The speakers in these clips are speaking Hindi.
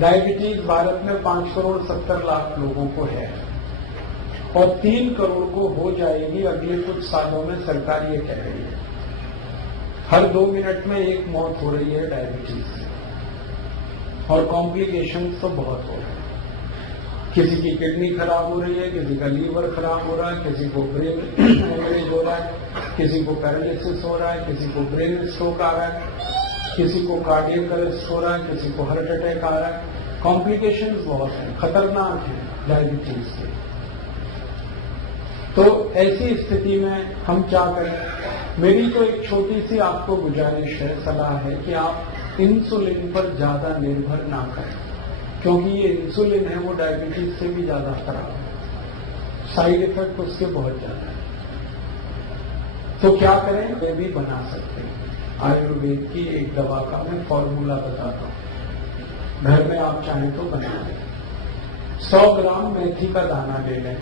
डायबिटीज भारत में 5,70,00,000 लोगों को है और 3 करोड़ को हो जाएगी अगले कुछ सालों में, सरकार ये कह रही है। हर 2 मिनट में एक मौत हो रही है डायबिटीज से, और कॉम्प्लिकेशंस तो बहुत हो रहे हैं। किसी की किडनी खराब हो रही है, किसी का लीवर खराब हो रहा है, किसी को ब्रेन हेमरेज हो रहा है, किसी को पैरालिसिस हो रहा है, किसी को ब्रेन स्ट्रोक आ रहा है, किसी को कार्डियक अरेस्ट हो रहा है, किसी को हार्ट अटैक आ रहा है। कॉम्प्लिकेशंस बहुत हैं, खतरनाक हैं डायबिटीज के। तो ऐसी स्थिति में हम क्या करें? मेरी तो एक छोटी सी आपको गुजारिश है, सलाह है कि आप इंसुलिन पर ज्यादा निर्भर ना करें, क्योंकि ये इंसुलिन है वो डायबिटीज से भी ज्यादा खराब है, साइड इफेक्ट उसके बहुत ज्यादा है। तो क्या करें? वे भी बना सकते हैं। आयुर्वेद की एक दवा का मैं फॉर्मूला बताता हूं, घर में आप चाहें तो बना लें। 100 ग्राम मेथी का दाना ले लें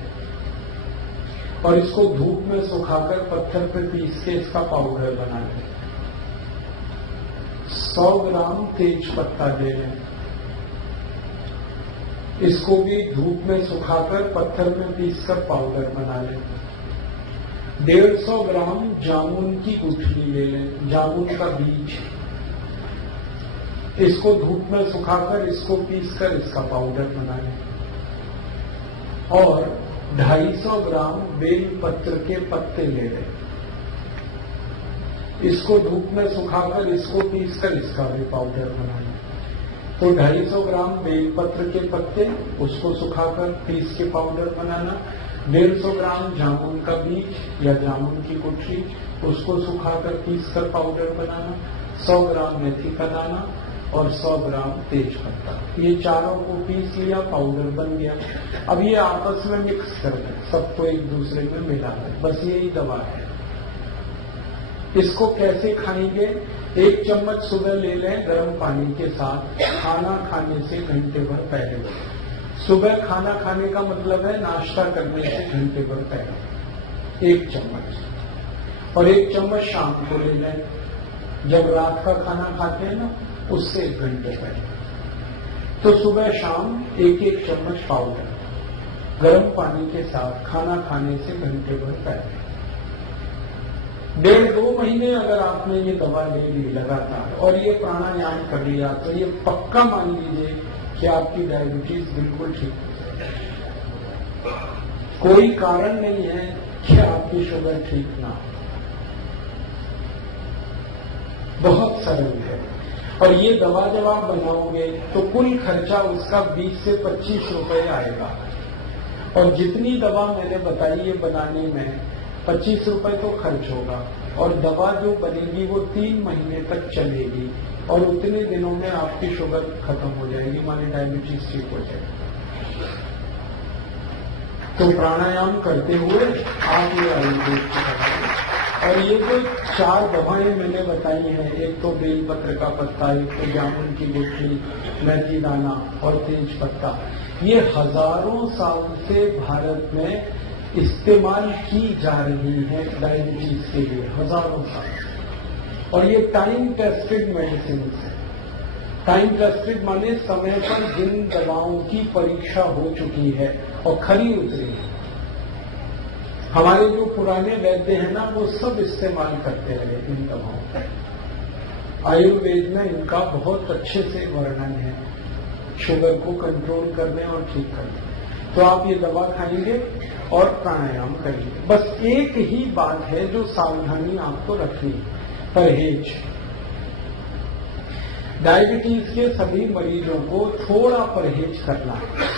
और इसको धूप में सुखाकर पत्थर पर पीस के इसका पाउडर बना लें। 100 ग्राम तेज पत्ता ले लें, इसको भी धूप में सुखाकर पत्थर में पीसकर पाउडर बना लें। 150 ग्राम जामुन की गुठली ले लें, जामुन का बीज, इसको धूप में सुखाकर इसको पीसकर इसका पाउडर बना लें। और 250 ग्राम बेल पत्र के पत्ते ले लें, इसको धूप में सुखाकर इसको पीसकर इसका भी पाउडर बना लें। तो 250 ग्राम बेल पत्र के पत्ते, उसको सुखाकर पीस के पाउडर बनाना। 150 ग्राम जामुन का बीज या जामुन की गुठली, उसको सुखाकर पीसकर पाउडर बनाना। 100 ग्राम मेथी का दाना और 100 ग्राम तेज पत्ता, ये चारों को पीस लिया, पाउडर बन गया। अब ये आपस में मिक्स कर दें, सबको एक दूसरे में मिला दें, बस यही दवा है। इसको कैसे खाएंगे? 1 चम्मच सुबह ले लें गर्म पानी के साथ, खाना खाने से घंटे भर पहले। सुबह खाना खाने का मतलब है नाश्ता करने से घंटे भर पहले 1 चम्मच, और 1 चम्मच शाम को ले लें, जब रात का खाना खाते हैं ना उससे 1 घंटे पहले। तो सुबह शाम 1-1 चम्मच पाउडर गर्म पानी के साथ खाना खाने से घंटे भर पहले। 1.5-2 महीने अगर आपने ये दवा ले ली लगातार और ये प्राणायाम कर लिया, तो ये पक्का मान लीजिए कि आपकी डायबिटीज बिल्कुल ठीक हो जाएगी। कोई कारण नहीं है कि आपकी शुगर ठीक ना हो, बहुत सरल है। और ये दवा जब आप बनाओगे तो कुल खर्चा उसका 20 से 25 रुपए आएगा, और जितनी दवा मैंने बताई ये बनाने में 25 रुपए तो खर्च होगा, और दवा जो बनेगी वो 3 महीने तक चलेगी, और उतने दिनों में आपकी शुगर खत्म हो जाएगी, माने डायबिटीज ठीक हो जाएगी। तो प्राणायाम करते हुए आप ये आयुर्वेद की दवाएं, और ये जो 4 दवाएं मैंने बताई हैं, एक तो बेलपत्र का पत्ता, एक तो जामुन की गुठली, मेथी दाना और तेज पत्ता, ये हजारों साल से भारत में इस्तेमाल की जा रही है डायबिटीज के लिए, हजारों साल। और ये टाइम टेस्टेड मेडिसिन है। टाइम टेस्टेड माने समय पर जिन दवाओं की परीक्षा हो चुकी है और खरी उतरी है। हमारे जो पुराने वैद्य हैं ना, वो सब इस्तेमाल करते रहे इन दवाओं का। आयुर्वेद में इनका बहुत अच्छे से वर्णन है, शुगर को कंट्रोल करने और ठीक करने। तो आप ये दवा खाएंगे और प्राणायाम करेंगे। बस एक ही बात है जो सावधानी आपको रखनी है, परहेज। डायबिटीज के सभी मरीजों को थोड़ा परहेज करना है,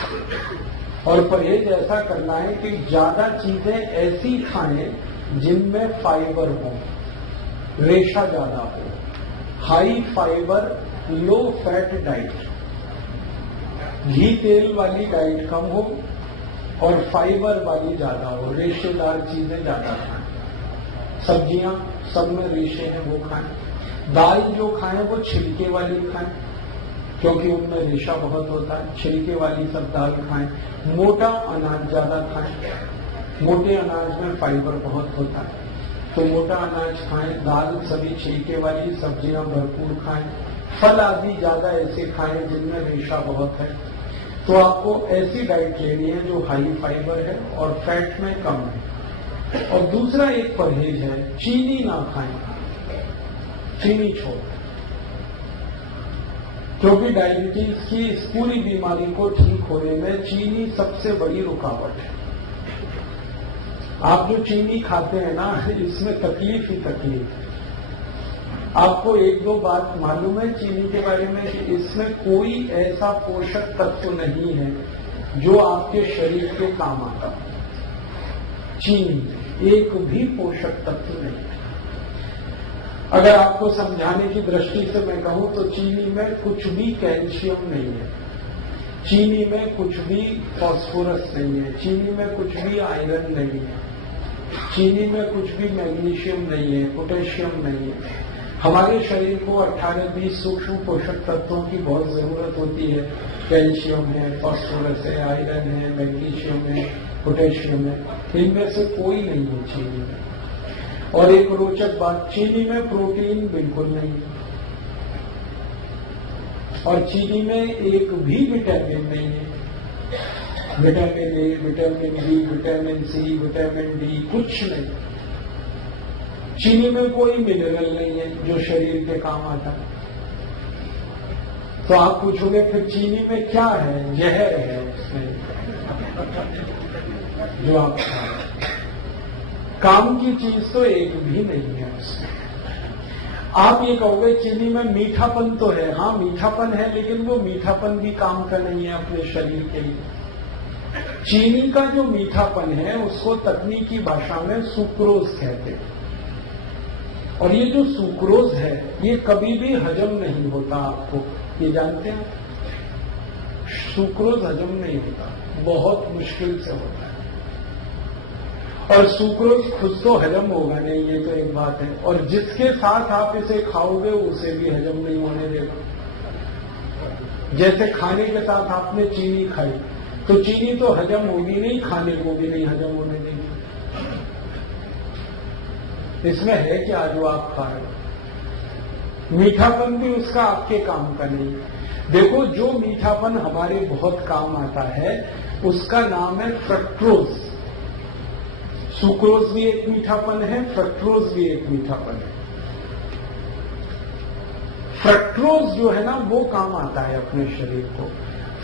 और परहेज ऐसा करना है कि ज्यादा चीजें ऐसी खाएं जिनमें फाइबर हो, रेशा ज्यादा हो, high fibre low fat diet, घी तेल वाली डाइट कम हो और फाइबर वाली ज्यादा हो, रेशेदार चीजें ज्यादा खाएं। सब्जियां सब में रेशे हैं वो खाएं। दाल जो खाएं वो छिलके वाली खाएं, क्योंकि उनमें रेशा बहुत होता है। छिलके वाली सब दाल खाएं। मोटा अनाज ज्यादा खाएं, मोटे अनाज में फाइबर बहुत होता है, तो मोटा अनाज खाएं। दाल सभी छिलके वाली, सब्जियां भरपूर खाएं, फल आदि ज्यादा ऐसे खाएं जिनमें रेशा बहुत है। तो आपको ऐसी डाइट लेनी है जो हाई फाइबर है और फैट में कम है। और दूसरा एक परहेज है, चीनी ना खाएं, चीनी छोड़, क्योंकि डायबिटीज की इस पूरी बीमारी को ठीक होने में चीनी सबसे बड़ी रुकावट है। आप जो चीनी खाते हैं ना, इसमें तकलीफ ही तकलीफ है। आपको एक दो बात मालूम है चीनी के बारे में कि इसमें कोई ऐसा पोषक तत्व नहीं है जो आपके शरीर के काम आता। चीनी एक भी पोषक तत्व नहीं है। अगर आपको समझाने की दृष्टि से मैं कहूं तो चीनी में कुछ भी कैल्शियम नहीं है, चीनी में कुछ भी फास्फोरस नहीं है, चीनी में कुछ भी आयरन नहीं है, चीनी में कुछ भी मैग्नीशियम नहीं है, पोटेशियम नहीं है। हमारे शरीर को 18-20 सूक्ष्म पोषक तत्वों की बहुत जरूरत होती है। कैल्शियम है, फास्फोरस है, आयरन है, मैग्नीशियम है, पोटेशियम है। इनमें से कोई नहीं है चीनी में। और एक रोचक बात, चीनी में प्रोटीन बिल्कुल नहीं है और चीनी में एक भी विटामिन नहीं है। Vitamin A, vitamin B, vitamin C, vitamin D कुछ नहीं। चीनी में कोई मिनरल नहीं है जो शरीर के काम आता है। तो आप पूछोगे फिर चीनी में क्या है? जहर है उसमें जो आप खाएं। काम की चीज तो एक भी नहीं है उसमें। आप ये कहोगे चीनी में मीठापन तो है, हाँ मीठापन है, लेकिन वो मीठापन भी काम का नहीं है अपने शरीर के लिए। चीनी का जो मीठापन है उसको तकनीकी भाषा में सुक्रोज कहते हैं। और ये जो सुक्रोज है ये कभी भी हजम नहीं होता। आपको ये जानते हैं, सुक्रोज हजम नहीं होता, बहुत मुश्किल से होता है। और सुक्रोज खुद तो हजम होगा नहीं, ये तो एक बात है। और जिसके साथ आप इसे खाओगे उसे भी हजम नहीं होने देगा। जैसे खाने के साथ आपने चीनी खाई तो चीनी तो हजम होगी नहीं, खाने को भी नहीं हजम होने देगी। इसमें है क्या जो आप खा रहे हो? मीठापन भी उसका आपके काम का नहीं। देखो, जो मीठापन हमारे बहुत काम आता है उसका नाम है फ्रक्टोज। सुक्रोज भी एक मीठापन है, फ्रक्टोज भी एक मीठापन है। फ्रक्टोज जो है ना वो काम आता है अपने शरीर को।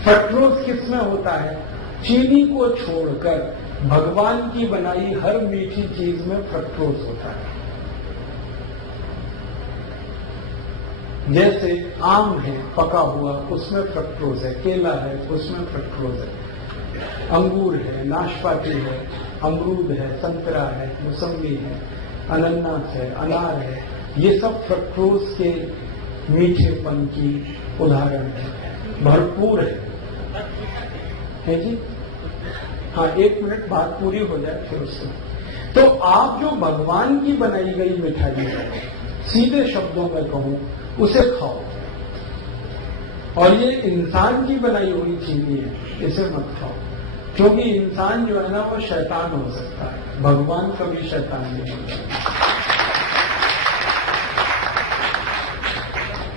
फ्रक्टोज किसमें होता है? चीनी को छोड़कर भगवान की बनाई हर मीठी चीज में फ्रक्टोज होता है। जैसे आम है पका हुआ, उसमें फ्रक्टोज है। केला है, उसमें फ्रक्टोज है। अंगूर है, नाशपाती है, अमरूद है, संतरा है, मौसम्बी है, अनानास है, अनार है। ये सब फ्रक्टोज के मीठेपन की उदाहरण है, भरपूर है जी। हाँ, 1 मिनट बात पूरी हो जाए फिर उससे। तो आप जो भगवान की बनाई गई मिठाई है, सीधे शब्दों में कहूं, उसे खाओ। और ये इंसान की बनाई हुई चीनी है, इसे मत खाओ। क्योंकि इंसान जो है ना वो शैतान हो सकता है, भगवान कभी शैतान नहीं हो सकता।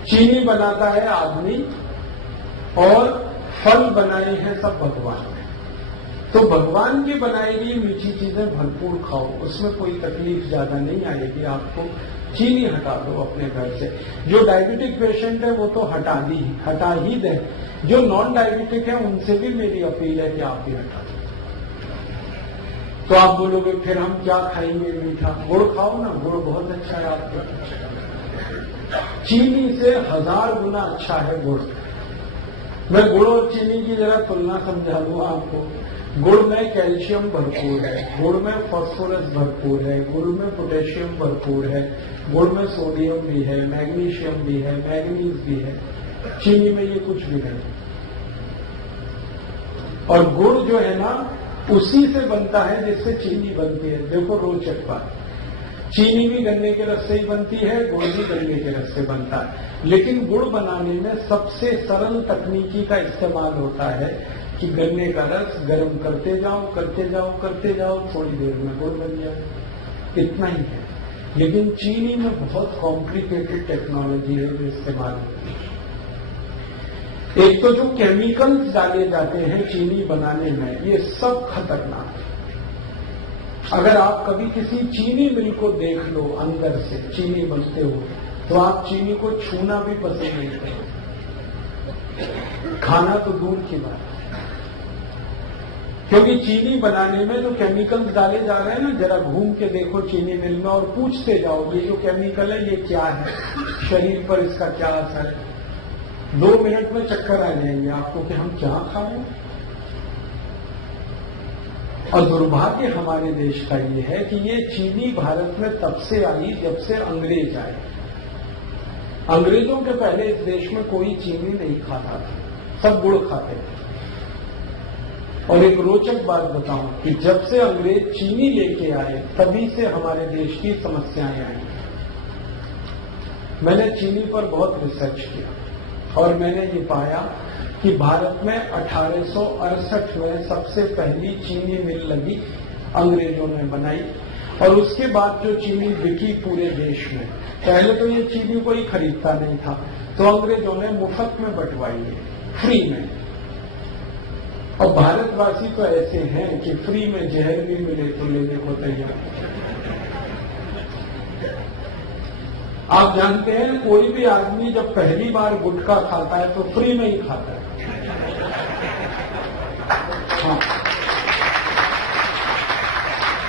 चीनी बनाता है आदमी और फल बनाए हैं सब भगवान ने। तो भगवान की बनाई गई मीठी चीजें भरपूर खाओ, उसमें कोई तकलीफ ज्यादा नहीं आएगी आपको। चीनी हटा दो अपने घर से। जो डायबिटिक पेशेंट है वो तो हटा ही दे। जो नॉन डायबिटिक है उनसे भी मेरी अपील है कि आप भी हटा दो। तो आप बोलोगे फिर हम क्या खाएंगे मीठा? गुड़ खाओ ना, गुड़ बहुत अच्छा है आपका। चीनी से 1000 गुना अच्छा है गुड़। मैं गुड़ और चीनी की जरा तुलना समझा दूं आपको। गुड़ में कैल्शियम भरपूर है, गुड़ में फास्फोरस भरपूर है, गुड़ में पोटेशियम भरपूर है, गुड़ में सोडियम भी है, मैग्नीशियम भी है, मैग्नीज भी है। चीनी में ये कुछ भी नहीं। और गुड़ जो है ना उसी से बनता है जिससे चीनी बनती है। देखो रोचक बात, चीनी भी गन्ने के रस से ही बनती है, गुड़ भी गन्ने के रस से बनता है। लेकिन गुड़ बनाने में सबसे सरल तकनीकी का इस्तेमाल होता है कि गन्ने का रस गर्म करते जाओ, थोड़ी देर में गुड़ बन जाए। इतना ही है। लेकिन चीनी में बहुत कॉम्प्लिकेटेड टेक्नोलॉजी है जो इस्तेमाल होती है। एक तो जो केमिकल्स डाले जाते हैं चीनी बनाने में, ये सब खतरनाक है। अगर आप कभी किसी चीनी मिल को देख लो अंदर से चीनी बनते हो, तो आप चीनी को छूना भी पसंद नहीं करोगे, खाना तो दूर की बात है। क्योंकि चीनी बनाने में जो केमिकल्स डाले जा रहे हैं ना, जरा घूम के देखो चीनी मिल में और पूछते जाओ ये जो केमिकल है ये क्या है, शरीर पर इसका क्या असर है। 2 मिनट में चक्कर आ जाएंगे आपको कि हम क्या खा रहे हैं। और दुर्भाग्य हमारे देश का ये है कि ये चीनी भारत में तब से आई जब से अंग्रेज आए। अंग्रेजों के पहले इस देश में कोई चीनी नहीं खाता था, सब गुड़ खाते थे। और एक रोचक बात बताऊं कि जब से अंग्रेज चीनी लेके आए तभी से हमारे देश की समस्याएं आई। मैंने चीनी पर बहुत रिसर्च किया और मैंने ये पाया कि भारत में 1868 में सबसे पहली चीनी मिल लगी, अंग्रेजों ने बनाई। और उसके बाद जो चीनी बिकी पूरे देश में, पहले तो ये चीनी कोई खरीदता नहीं था, तो अंग्रेजों ने मुफ्त में बंटवाई है, फ्री में। और भारतवासी तो ऐसे हैं कि फ्री में जहर भी मिले तो लेने को तैयार। आप जानते हैं कोई भी आदमी जब पहली बार गुटखा खाता है तो फ्री में ही खाता है। हाँ,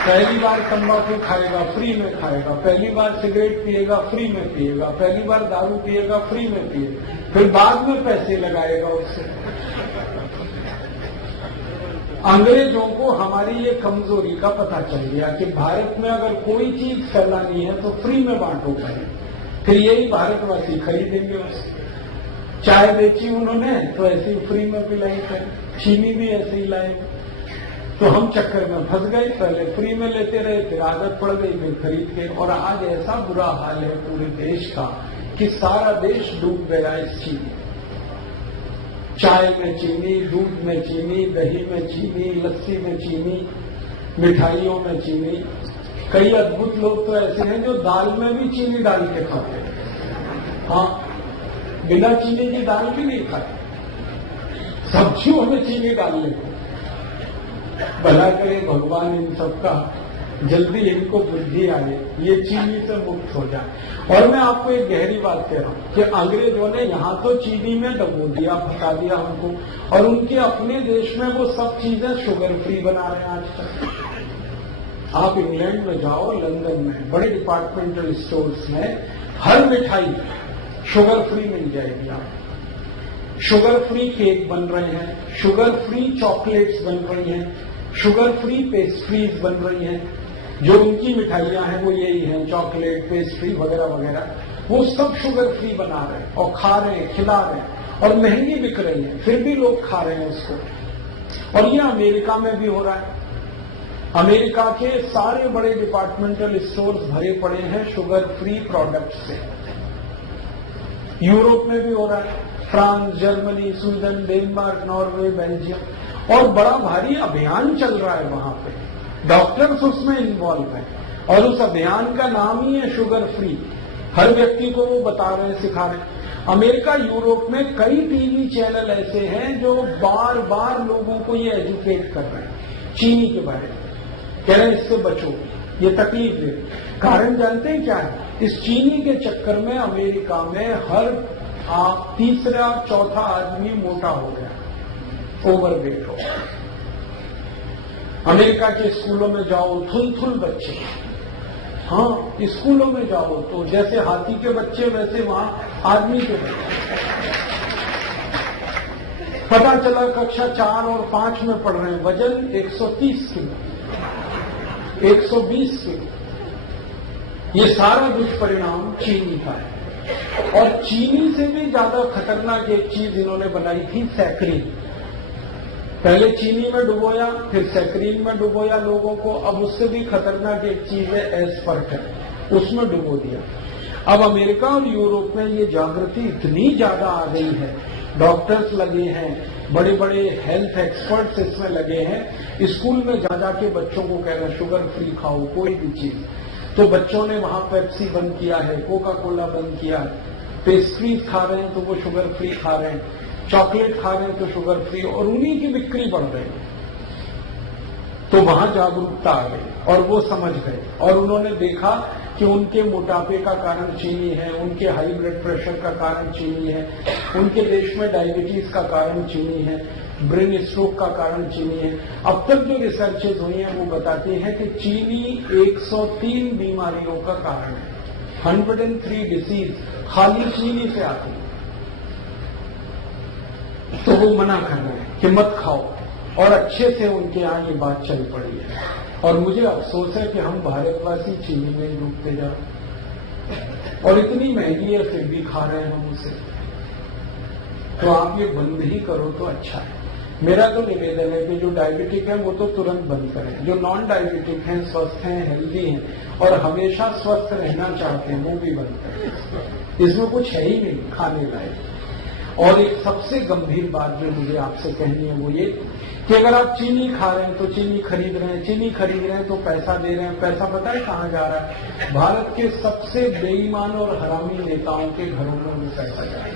पहली बार तंबाकू खाएगा फ्री में खाएगा, पहली बार सिगरेट पिएगा फ्री में पिएगा, पहली बार दारू पिएगा फ्री में पिएगा, फिर बाद में पैसे लगाएगा उससे। अंग्रेजों को हमारी ये कमजोरी का पता चल गया कि भारत में अगर कोई चीज फैलानी है तो फ्री में बांटो पहले, फिर यही भारतवासी खरीदेंगे उससे। चाय बेची उन्होंने तो ऐसे ही फ्री में पिलाई, चीनी भी ऐसे ही लाए। तो हम चक्कर में फंस गए, पहले फ्री में लेते रहे, फिर आदत पड़ गई, फिर खरीद के। और आज ऐसा बुरा हाल है पूरे देश का कि सारा देश डूब गया इस चीनी। चाय में चीनी, दूध में चीनी, दही में चीनी, लस्सी में चीनी, मिठाइयों में चीनी। कई अद्भुत लोग तो ऐसे हैं जो दाल में भी चीनी डाल के खाते हैं। हाँ, बिना चीनी की दाल भी नहीं खाते, सब्जियों में चीनी डाल लेते। भला करे भगवान इन सबका जल्दी इनको बुद्धि आए, ये चीनी से मुक्त हो जाए। और मैं आपको एक गहरी बात कह रहा हूं कि अंग्रेजों ने यहां तो चीनी में डबो दिया, फंसा दिया हमको, और उनके अपने देश में वो सब चीजें शुगर फ्री बना रहे हैं आज तक। आप इंग्लैंड में जाओ, लंदन में बड़े डिपार्टमेंटल स्टोर्स में हर मिठाई शुगर फ्री मिल जाएगी। आप शुगर फ्री केक बन रहे हैं, शुगर फ्री चॉकलेट्स बन रही हैं, शुगर फ्री पेस्ट्रीज बन रही हैं। जो उनकी मिठाइयां हैं वो यही हैं, चॉकलेट, पेस्ट्री वगैरह वगैरह, वो सब शुगर फ्री बना रहे हैं और खा रहे हैं, खिला रहे हैं, और महंगी बिक रही है, फिर भी लोग खा रहे हैं उसको। और ये अमेरिका में भी हो रहा है। अमेरिका के सारे बड़े डिपार्टमेंटल स्टोर्स भरे पड़े हैं शुगर फ्री प्रोडक्ट से। यूरोप में भी हो रहा है, France, Germany, Sweden, Denmark, Norway, Belgium, और बड़ा भारी अभियान चल रहा है वहां पे। डॉक्टर्स उसमें इन्वॉल्व हैं और उस अभियान का नाम ही है शुगर फ्री। हर व्यक्ति को वो बता रहे हैं, सिखा रहे हैं। अमेरिका, यूरोप में कई टीवी चैनल ऐसे हैं जो बार बार लोगों को ये एजुकेट कर रहे हैं चीनी के बारे में, कह रहे हैं इससे बचो, ये तकलीफ दे। कारण जानते हैं क्या है? इस चीनी के चक्कर में अमेरिका में हर तीसरा चौथा आदमी मोटा हो गया, ओवरवेट हो गया। अमेरिका के स्कूलों में जाओ, थुल बच्चे। हाँ, स्कूलों में जाओ तो जैसे हाथी के बच्चे वैसे वहां आदमी के बच्चे। पता चला कक्षा 4 और 5 में पढ़ रहे हैं, वजन 130 किलो, 120 किलो। ये सारा दुष्परिणाम चीनी का है। और चीनी से भी ज्यादा खतरनाक एक चीज इन्होंने बनाई थी, सैकरीन। पहले चीनी में डुबोया, फिर सैकरीन में डुबोया लोगों को। अब उससे भी खतरनाक एक चीज है एस्पर्टन, उसमें डुबो दिया। अब अमेरिका और यूरोप में ये जागृति इतनी ज्यादा आ गई है, डॉक्टर्स लगे हैं, बड़े बड़े हेल्थ एक्सपर्ट्स इसमें लगे हैं। स्कूल में जा जाके बच्चों को कह रहे हैं शुगर फ्री खाओ कोई भी चीज। तो बच्चों ने वहां पेप्सी बंद किया है, कोका कोला बंद किया है, पेस्ट्रीज खा रहे हैं तो वो शुगर फ्री खा रहे हैं। चॉकलेट खा रहे हैं तो शुगर फ्री, और उन्हीं की बिक्री बढ़ रही है। तो वहां जागरूकता आ गई और वो समझ गए, और उन्होंने देखा कि उनके मोटापे का कारण चीनी है, उनके हाई ब्लड प्रेशर का कारण चीनी है, उनके देश में डायबिटीज का कारण चीनी है, ब्रेन स्ट्रोक का कारण चीनी है। अब तक जो रिसर्चेज हुई हैं वो बताती हैं कि चीनी 103 बीमारियों का कारण है। 103 डिसीज खाली चीनी से आती है। तो वो मना कर रहे हैं कि मत खाओ, और अच्छे से उनके यहां ये बात चल पड़ी है। और मुझे अफसोस है कि हम भारतवासी चीनी में डूबते जा रहे हैं, और इतनी महंगी है फिर भी खा रहे हैं हम उसे। तो आप ये बंद ही करो तो अच्छा है। मेरा तो निवेदन है कि जो डायबिटिक है वो तो तुरंत बंद करें, जो नॉन डायबिटिक हैं, स्वस्थ हैं, हेल्दी हैं और हमेशा स्वस्थ रहना चाहते हैं वो भी बंद करें। इसमें कुछ है ही नहीं खाने लायक। और एक सबसे गंभीर बात जो मुझे आपसे कहनी है वो ये कि अगर आप चीनी खा रहे हैं तो चीनी खरीद रहे हैं, चीनी खरीद रहे हैं तो पैसा दे रहे हैं, पैसा पता है कहां जा रहा है? भारत के सबसे बेईमान और हरामी नेताओं के घरों में वो पैसा जा रहा है।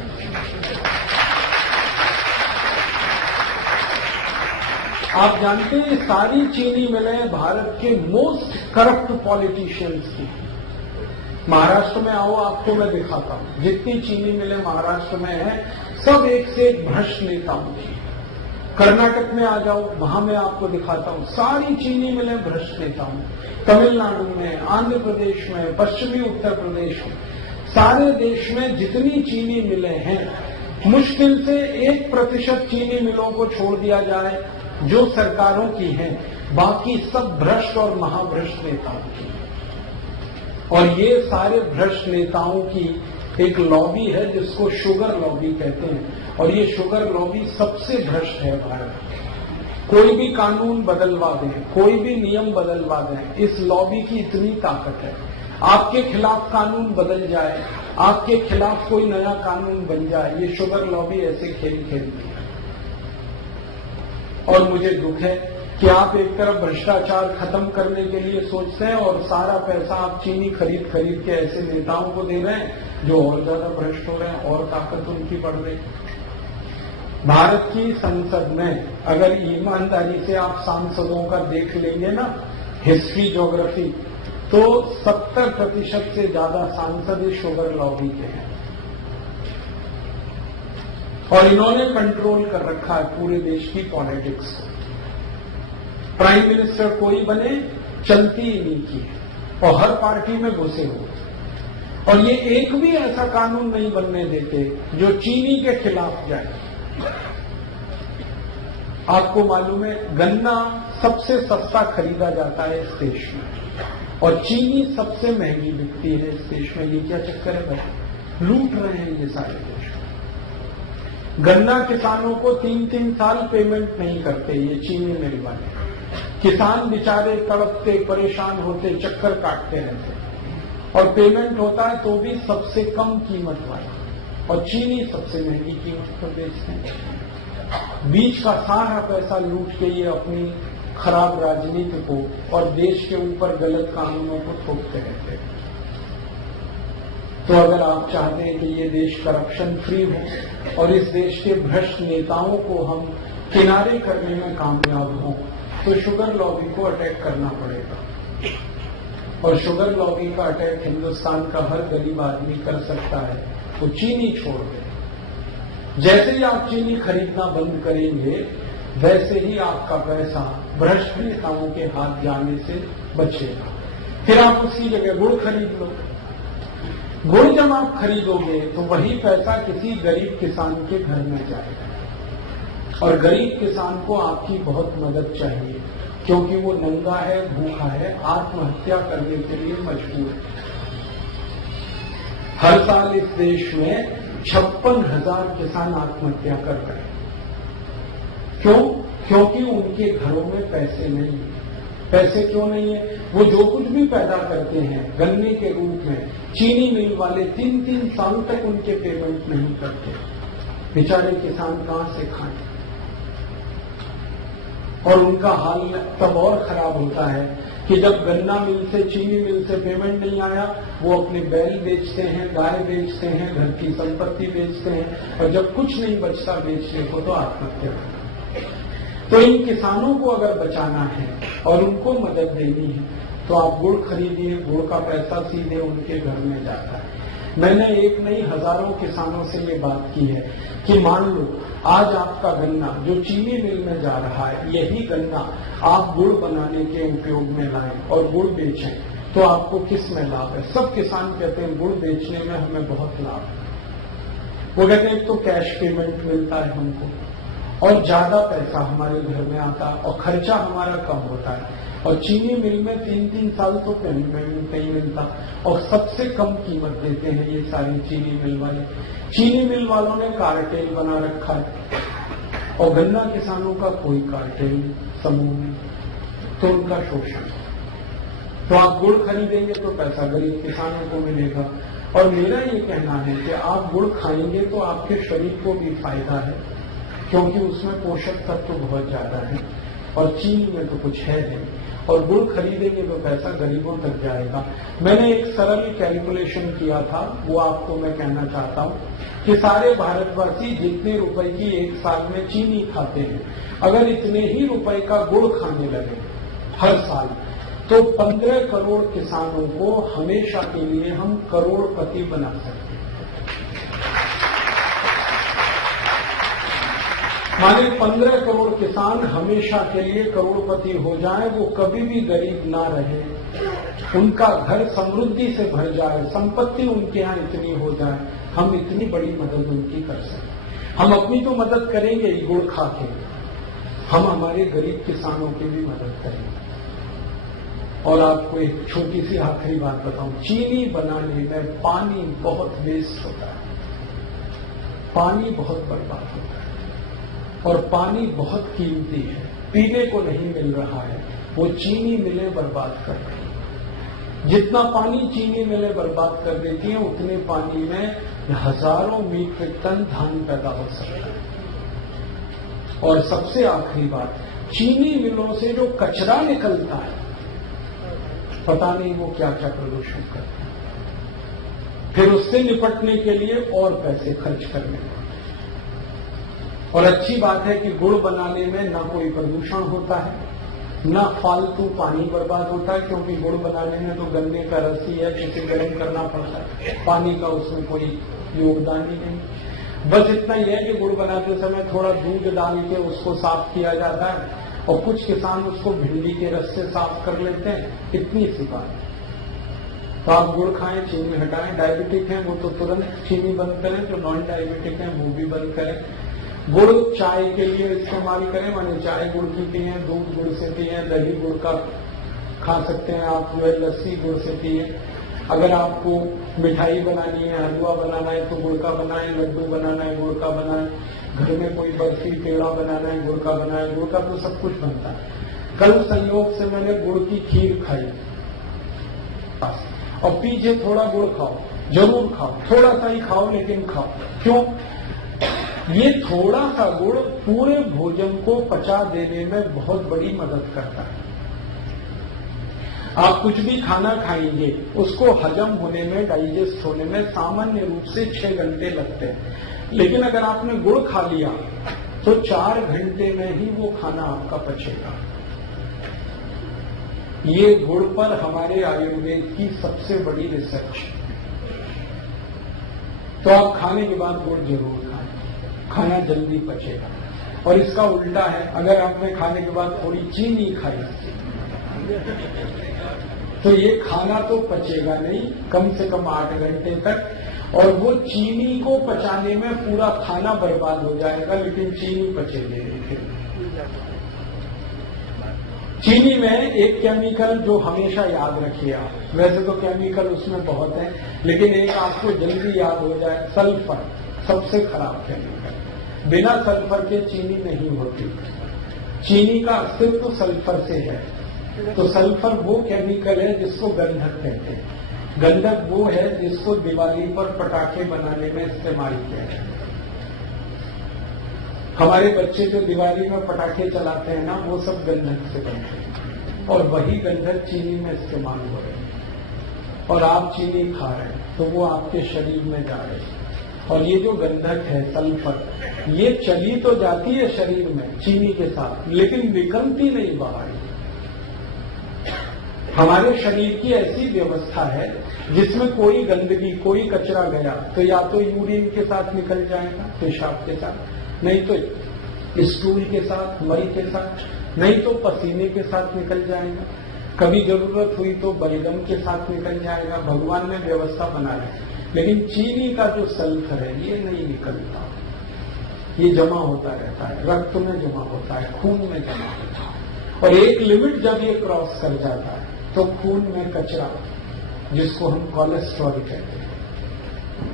आप जानते हैं सारी चीनी मिलें भारत के मोस्ट करप्ट पॉलिटिशियंस की। महाराष्ट्र में आओ, आपको मैं दिखाता हूं, जितनी चीनी मिलें महाराष्ट्र में है सब एक से एक भ्रष्ट नेताओं की। कर्नाटक में आ जाओ, वहां मैं आपको दिखाता हूं, सारी चीनी मिलें भ्रष्ट नेताओं। तमिलनाडु में, आंध्र प्रदेश में, पश्चिमी उत्तर प्रदेश में, सारे देश में जितनी चीनी मिलें हैं, मुश्किल से 1% चीनी मिलों को छोड़ दिया जाए जो सरकारों की हैं, बाकी सब भ्रष्ट और महाभ्रष्ट नेताओं की। और ये सारे भ्रष्ट नेताओं की एक लॉबी है जिसको शुगर लॉबी कहते हैं, और ये शुगर लॉबी सबसे भ्रष्ट है भारत। कोई भी कानून बदलवा दें, कोई भी नियम बदलवा दें, इस लॉबी की इतनी ताकत है। आपके खिलाफ कानून बदल जाए, आपके खिलाफ कोई नया कानून बन जाए, ये शुगर लॉबी ऐसे खेल खेलती है। और मुझे दुख है कि आप एक तरफ भ्रष्टाचार खत्म करने के लिए सोचते हैं और सारा पैसा आप चीनी खरीद खरीद के ऐसे नेताओं को दे रहे हैं जो और ज्यादा भ्रष्ट हो रहे हैं और ताकत उनकी बढ़ रही। भारत की संसद में अगर ईमानदारी से आप सांसदों का देख लेंगे ना हिस्ट्री ज्योग्राफी, तो 70% से ज्यादा सांसद इस शुगर लॉबी के हैं, और इन्होंने कंट्रोल कर रखा है पूरे देश की पॉलिटिक्स। प्राइम मिनिस्टर कोई बने चलती ही नहीं की, और हर पार्टी में घुसे हो, और ये एक भी ऐसा कानून नहीं बनने देते जो चीनी के खिलाफ जाए। आपको मालूम है गन्ना सबसे सस्ता खरीदा जाता है इस देश में, और चीनी सबसे महंगी बिकती है इस देश में। ये क्या चक्कर है भाई? लूट रहे हैं ये सारे देश। गन्ना किसानों को 3-3 साल पेमेंट नहीं करते ये चीनी मिल वाले। किसान बेचारे तड़पते, परेशान होते, चक्कर काटते रहते, और पेमेंट होता है तो भी सबसे कम कीमत वाला, और चीनी सबसे महंगी कीमत पर बेचते हैं। बीच का सारा पैसा लूट के ये अपनी खराब राजनीति को और देश के ऊपर गलत कानूनों को थोपते रहते हैं। तो अगर आप चाहते हैं कि ये देश करप्शन फ्री हो और इस देश के भ्रष्ट नेताओं को हम किनारे करने में कामयाब हों, तो शुगर लॉबी को अटैक करना पड़ेगा। और शुगर लॉबी का अटैक हिंदुस्तान का हर गरीब आदमी कर सकता है। तो चीनी छोड़ दें। जैसे ही आप चीनी खरीदना बंद करेंगे, वैसे ही आपका पैसा भ्रष्ट नेताओं के हाथ जाने से बचेगा। फिर आप उसकी जगह गुड़ खरीद लो। गुड़ जब आप खरीदोगे तो वही पैसा किसी गरीब किसान के घर में जाएगा, और गरीब किसान को आपकी बहुत मदद चाहिए, क्योंकि वो नंगा है, भूखा है, आत्महत्या करने के लिए मजबूर है। हर साल इस देश में 56,000 किसान आत्महत्या कर रहे हैं। क्यों? क्योंकि उनके घरों में पैसे नहीं है। पैसे क्यों नहीं है? वो जो कुछ भी पैदा करते हैं गन्ने के रूप में, चीनी मिल वाले 3-3 साल तक उनके पेमेंट नहीं करते। बेचारे किसान कहां से खाएं? और उनका हाल तब और खराब होता है कि जब गन्ना मिल से, चीनी मिल से पेमेंट नहीं आया, वो अपने बैल बेचते हैं, गाय बेचते हैं, घर की संपत्ति बेचते हैं, और जब कुछ नहीं बचता बेचने को तो आत्महत्या करते हैं। तो इन किसानों को अगर बचाना है और उनको मदद देनी है तो आप गुड़ खरीदिए, गुड़ का पैसा सीधे उनके घर में जाता है। मैंने एक नहीं हजारों किसानों से ये बात की है कि मान लो आज आपका गन्ना जो चीनी मिल में जा रहा है, यही गन्ना आप गुड़ बनाने के उपयोग में लाएं और गुड़ बेचें, तो आपको किस में लाभ है? सब किसान कहते हैं गुड़ बेचने में हमें बहुत लाभ है। वो कहते हैं एक तो कैश पेमेंट मिलता है हमको और ज्यादा पैसा हमारे घर में आता है और खर्चा हमारा कम होता है, और चीनी मिल में 3-3 साल तो पेमेंट नहीं मिलता और सबसे कम कीमत देते हैं ये सारी चीनी मिल वाले। चीनी मिल वालों ने कार्टेल बना रखा है और गन्ना किसानों का कोई कार्टेल समूह नहीं, तो उनका शोषण। तो आप गुड़ खरीदेंगे तो पैसा गरीब किसानों को मिलेगा। और मेरा ये कहना है कि आप गुड़ खाएंगे तो आपके शरीर को भी फायदा है, क्योंकि उसमें पोषक तत्व तो बहुत ज्यादा है और चीनी में तो कुछ है नहीं, और गुड़ खरीदेंगे तो पैसा गरीबों तक जाएगा। मैंने एक सरल कैलकुलेशन किया था, वो आपको मैं कहना चाहता हूं कि सारे भारतवासी जितने रुपए की एक साल में चीनी खाते हैं, अगर इतने ही रुपए का गुड़ खाने लगे हर साल, तो 15 करोड़ किसानों को हमेशा के लिए हम करोड़पति बना सकते हैं। माने 15 करोड़ किसान हमेशा के लिए करोड़पति हो जाए, वो कभी भी गरीब ना रहे, उनका घर समृद्धि से भर जाए, संपत्ति उनके यहाँ इतनी हो जाए, हम इतनी बड़ी मदद उनकी कर सकते। हम अपनी तो मदद करेंगे ही गुड़ खा के, हम हमारे गरीब किसानों की भी मदद करेंगे। और आपको एक छोटी सी आखिरी बात बताऊं, चीनी बनाने में पानी बहुत वेस्ट होता है, पानी बहुत बर्बाद होता है और पानी बहुत कीमती है, पीने को नहीं मिल रहा है, वो चीनी मिलें बर्बाद कर रही है। जितना पानी चीनी मिलें बर्बाद कर देती हैं, उतने पानी में हजारों मीट्रिक टन धान पैदा हो सकता है। और सबसे आखिरी बात, चीनी मिलों से जो कचरा निकलता है, पता नहीं वो क्या क्या प्रदूषण करता है, फिर उससे निपटने के लिए और पैसे खर्च करने पड़ते। और अच्छी बात है कि गुड़ बनाने में ना कोई प्रदूषण होता है, ना फालतू पानी बर्बाद होता है, क्योंकि गुड़ बनाने में तो गन्ने का रस ही है, जिसे गर्म करना पड़ता है, पानी का उसमें कोई योगदान ही नहीं। बस इतना ही है कि गुड़ बनाते समय थोड़ा दूध डाल के उसको साफ किया जाता है और कुछ किसान उसको भिंडी के रस से साफ कर लेते हैं, इतनी सी बात। तो आप गुड़ खाएं, चीनी हटाएं। डायबिटिक हैं वो तो तुरंत चीनी बंद करें, जो नॉन डायबिटिक हैं वो भी बंद करें। गुड़ चाय के लिए इस्तेमाल करें, माने चाय गुड़ की पिए, दूध गुड़ से पिए, दही गुड़ का खा सकते हैं आप, जो है लस्सी गुड़ से पिए। अगर आपको मिठाई बनानी है, हलवा बनाना है तो गुड़ का बनाएं, लड्डू बनाना है गुड़ का बनाएं, घर में कोई बर्फी पेड़ा बनाना है गुड़ का बनाएं, गुड़ का तो सब कुछ बनता है। कल संयोग से मैंने गुड़ की खीर खाई और पीछे थोड़ा गुड़ खाओ, जरूर खाओ, थोड़ा सा ही खाओ लेकिन खाओ। क्यों? ये थोड़ा सा गुड़ पूरे भोजन को पचा देने में बहुत बड़ी मदद करता है। आप कुछ भी खाना खाएंगे, उसको हजम होने में, डाइजेस्ट होने में सामान्य रूप से 6 घंटे लगते हैं, लेकिन अगर आपने गुड़ खा लिया तो 4 घंटे में ही वो खाना आपका पचेगा। ये गुड़ पर हमारे आयुर्वेद की सबसे बड़ी रिसर्च। तो आप खाने के बाद गुड़ जरूर खाएं, खाना जल्दी पचेगा। और इसका उल्टा है, अगर आपने खाने के बाद थोड़ी चीनी खाई तो ये खाना तो पचेगा नहीं कम से कम 8 घंटे तक, और वो चीनी को पचाने में पूरा खाना बर्बाद हो जाएगा, लेकिन चीनी पचेगी नहीं। चीनी में एक केमिकल जो हमेशा याद रखिए आप, वैसे तो केमिकल उसमें बहुत है, लेकिन एक आपको जल्दी याद हो जाए, सल्फर सबसे खराब केमिकल। बिना सल्फर के चीनी नहीं होती। चीनी का अस्तित्व तो सल्फर से है। तो सल्फर वो केमिकल है जिसको गंधक कहते हैं। गंधक वो है जिसको दिवाली पर पटाखे बनाने में इस्तेमाल किया जाता है। हमारे बच्चे जो दिवाली में पटाखे चलाते हैं ना, वो सब गंधक से बनते हैं। और वही गंधक चीनी में इस्तेमाल हो रहे हैं और आप चीनी खा रहे हैं तो वो आपके शरीर में जा रहे हैं। और ये जो गंधक है सल्फर, ये चली तो जाती है शरीर में चीनी के साथ, लेकिन निकलती नहीं बाहर। हमारे शरीर की ऐसी व्यवस्था है जिसमें कोई गंदगी, कोई कचरा गया तो या तो यूरिन के साथ निकल जाएगा, पेशाब के साथ, नहीं तो स्टूल के साथ, मल के साथ, नहीं तो पसीने के साथ निकल जाएगा, कभी जरूरत हुई तो बलगम के साथ निकल जाएगा। भगवान ने व्यवस्था बना ली। लेकिन चीनी का जो सल्फर है ये नहीं निकलता, ये जमा होता रहता है, रक्त में जमा होता है, खून में जमा होता है। और एक लिमिट जब ये क्रॉस कर जाता है तो खून में कचरा, जिसको हम कोलेस्ट्रॉल कहते हैं,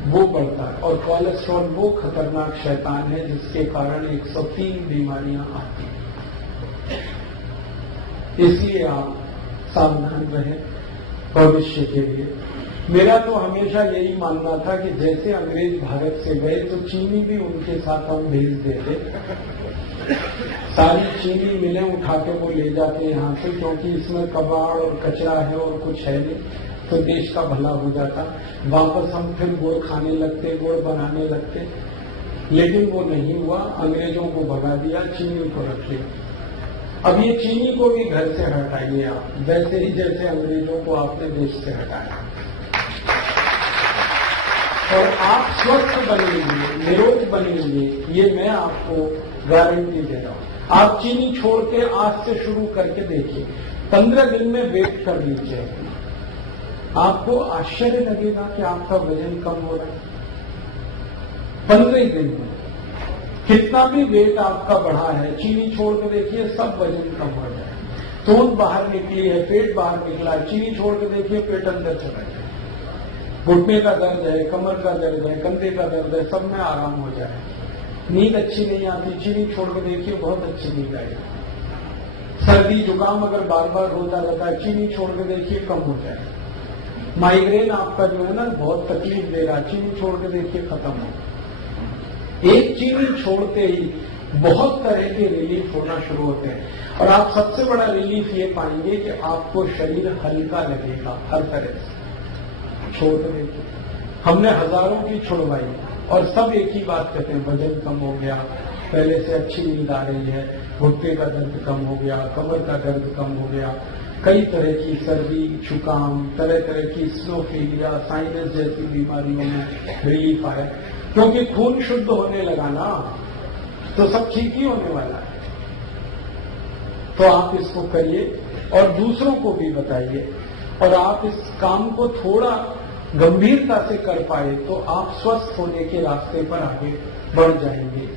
वो बढ़ता है। और कोलेस्ट्रॉल वो खतरनाक शैतान है जिसके कारण 103 बीमारियां आती हैं। इसलिए आप सावधान रहें भविष्य के लिए। मेरा तो हमेशा यही मानना था कि जैसे अंग्रेज भारत से गए तो चीनी भी उनके साथ हम भेज देते, सारी चीनी मिलें उठा के वो ले जाते यहाँ से, क्योंकि इसमें कबाड़ और कचरा है और कुछ है नहीं, तो देश का भला हो जाता। वापस हम फिर गुड़ खाने लगते, गुड़ बनाने लगते, लेकिन वो नहीं हुआ। अंग्रेजों को भगा दिया, चीनी को रख लिया। अब ये चीनी को भी घर से हटाइए आप, वैसे ही जैसे अंग्रेजों को आपने देश से हटाया, और आप स्वस्थ बनेंगे, निरोग बनेंगे, ये मैं आपको गारंटी दे रहा हूं। आप चीनी छोड़ के आज से शुरू करके देखिए, 15 दिन में वेट कर लीजिए, आपको आश्चर्य लगेगा कि आपका वजन कम हो रहा है। 15 दिन में कितना भी वेट आपका बढ़ा है, चीनी छोड़ के देखिए, सब वजन कम हो जाए। तोंद बाहर निकली है, पेट बाहर निकला है, चीनी छोड़ के देखिए, पेट अंदर चला जाए। घुटने का दर्द है, कमर का दर्द है, कंधे का दर्द है, सब में आराम हो जाए। नींद अच्छी नहीं आती, चीनी छोड़ के देखिए, बहुत अच्छी नींद आएगी। सर्दी जुकाम अगर बार बार होता रहता है, चीनी छोड़ के देखिए, कम हो जाए। माइग्रेन आपका जो है ना बहुत तकलीफ दे रहा है, चीनी छोड़ के देखिए, खत्म हो। एक चीनी छोड़ते ही बहुत तरह के रिलीफ होना शुरू होते हैं। और आप सबसे बड़ा रिलीफ ये पाएंगे कि आपको शरीर हल्का लगेगा हर तरह से। छोड़ने की हमने हजारों की छुड़वाई और सब एक ही बात कहते हैं, वजन कम हो गया, पहले से अच्छी नींद आ रही है, घुटने का दर्द कम हो गया, कमर का दर्द कम हो गया, कई तरह की सर्दी, जुकाम, तरह तरह की स्नोफीलिया, साइनस जैसी बीमारियों में रिलीफ आया, क्योंकि खून शुद्ध होने लगा ना, तो सब ठीक ही होने वाला है। तो आप इसको करिए और दूसरों को भी बताइए, और आप इस काम को थोड़ा गंभीरता से कर पाए तो आप स्वस्थ होने के रास्ते पर आगे बढ़ जाएंगे।